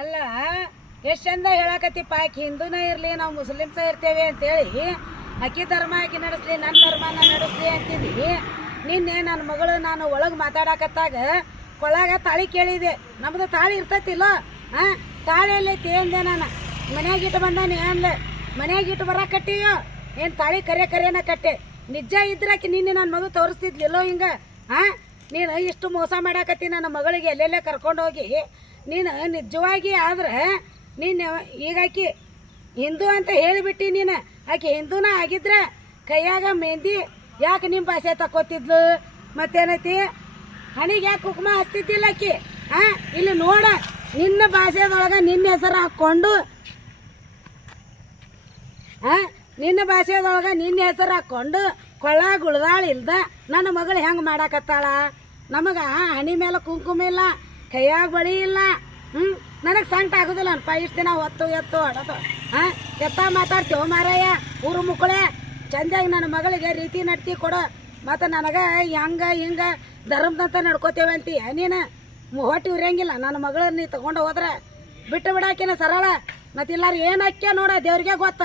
ಅಲ್ಲ, ಎಷ್ಟು ಚಂದ ಹೇಳಕತ್ತಿಪ್ಪ ಆಕೆ ಹಿಂದೂನ ಇರಲಿ, ನಾವು ಮುಸ್ಲಿಮ್ಸ ಇರ್ತೇವೆ ಅಂತೇಳಿ ಅಕ್ಕಿ ಧರ್ಮ ಆಕಿ ನಡೆಸ್ಲಿ ನನ್ನ ಧರ್ಮನ ನಡೆಸ್ಲಿ ಅಂತಿದ್ವಿ. ನಿನ್ನೆ ನನ್ನ ಮಗಳು ನಾನು ಒಳಗೆ ಮಾತಾಡಕತ್ತಾಗ ಕೊಳಗ ತಾಳಿ ಕೇಳಿದೆ. ನಮ್ದು ತಾಳಿ ಇರ್ತೈತಿಲ್ಲ? ಹಾಂ ತಾಳಿ ಎಲ್ಲೈತಿ ಅಂದೆ ನಾನು. ಮನ್ಯಾಗ ಇಟ್ಟು ಬಂದಾನೆ ಅಂದೆ ಮನ್ಯಾಗ ಇಟ್ಟು ಬರಾಕಟ್ಟಿಯೋ ಏನು ತಾಳಿ ಕರೆ ಕರೆನ ಕಟ್ಟೆ? ನಿಜ ಇದ್ರಾಕಿ ನಿನ್ನೆ ನನ್ನ ಮಗು ತೋರಿಸ್ತಿದ್ಲಿಲ್ಲೋ ಹಿಂಗೆ? ಹಾಂ ನೀನು ಇಷ್ಟು ಮೋಸ ಮಾಡಾಕತ್ತಿ ನನ್ನ ಮಗಳಿಗೆ ಎಲ್ಲೆಲ್ಲೇ ಕರ್ಕೊಂಡೋಗಿ? ನೀನು ನಿಜವಾಗಿ ಆದ್ರೆ ನೀನು ಈಗಾಕಿ ಹಿಂದೂ ಅಂತ ಹೇಳಿಬಿಟ್ಟು ನೀನು. ಆಕೆ ಹಿಂದೂನ ಆಗಿದ್ರೆ ಕೈಯಾಗ ಮೆಹಂದಿ ಯಾಕೆ ನಿಮ್ಮ ಭಾಷೆ ತಕ್ಕೊತಿದ್ಲು? ಮತ್ತೇನೈತಿ? ಹಣಿಗೆ ಯಾಕೆ ಕುಕುಮ ಹಚ್ತಿದ್ದಿಲ್ಲ ಆಕಿ? ಹಾಂ ಇಲ್ಲಿ ನೋಡ, ನಿನ್ನ ಭಾಷೆದೊಳಗೆ ನಿನ್ನ ಹೆಸರು ಹಾಕ್ಕೊಂಡು ಹಾಂ ನಿನ್ನ ಭಾಷೆದೊಳಗೆ ನಿನ್ನ ಹೆಸರು ಹಾಕ್ಕೊಂಡು ಕೊಳ್ಳ ಗುಳ್ದಾಳ ಇಲ್ದ ನನ್ನ ಮಗಳು ಹೆಂಗೆ ಮಾಡಾಕತ್ತಾಳ? ನಮಗೆ ಹಣಿ ಮೇಲೆ ಕುಂಕುಮ ಇಲ್ಲ. ಕೈಯಾಗ ಬಳಿ ಇಲ್ಲ. ಹ್ಞೂ ನನಗೆ ಸಂಕಟ ಆಗೋದಿಲ್ಲ ಅನ್ಪ. ಇಷ್ಟು ದಿನ ಹೊತ್ತು, ಎತ್ತು ಹೊಡೋದು ಹಾಂ? ಎತ್ತ ಮಾತಾಡ್ತೀವಿ ಮಾರಾಯ? ಊರು ಮುಕ್ಕಳೆ? ಚಂದಾಗಿ ನನ್ನ ಮಗಳಿಗೆ ರೀತಿ ನಡ್ತಿ ಕೊಡು. ಮತ್ತು ನನಗೆ ಹೆಂಗೆ, ಹಿಂಗೆ ಧರ್ಮದಂತ ನಡ್ಕೋತೇವೆ ಅಂತೀಯ ನೀನು ಹೊಟ್ಟೆ ಉರಿಯಂಗಿಲ್ಲ. ನನ್ನ ಮಗಳನ್ನ ನೀ ತಗೊಂಡು ಹೋದ್ರೆ ಬಿಟ್ಟು ಬಿಡಾಕಿನ ಸರಳ. ಮತ್ತಿಲ್ಲಾರು ಏನು ಹಾಕ್ಯ ನೋಡ ದೇವ್ರಿಗೆ ಗೊತ್ತ.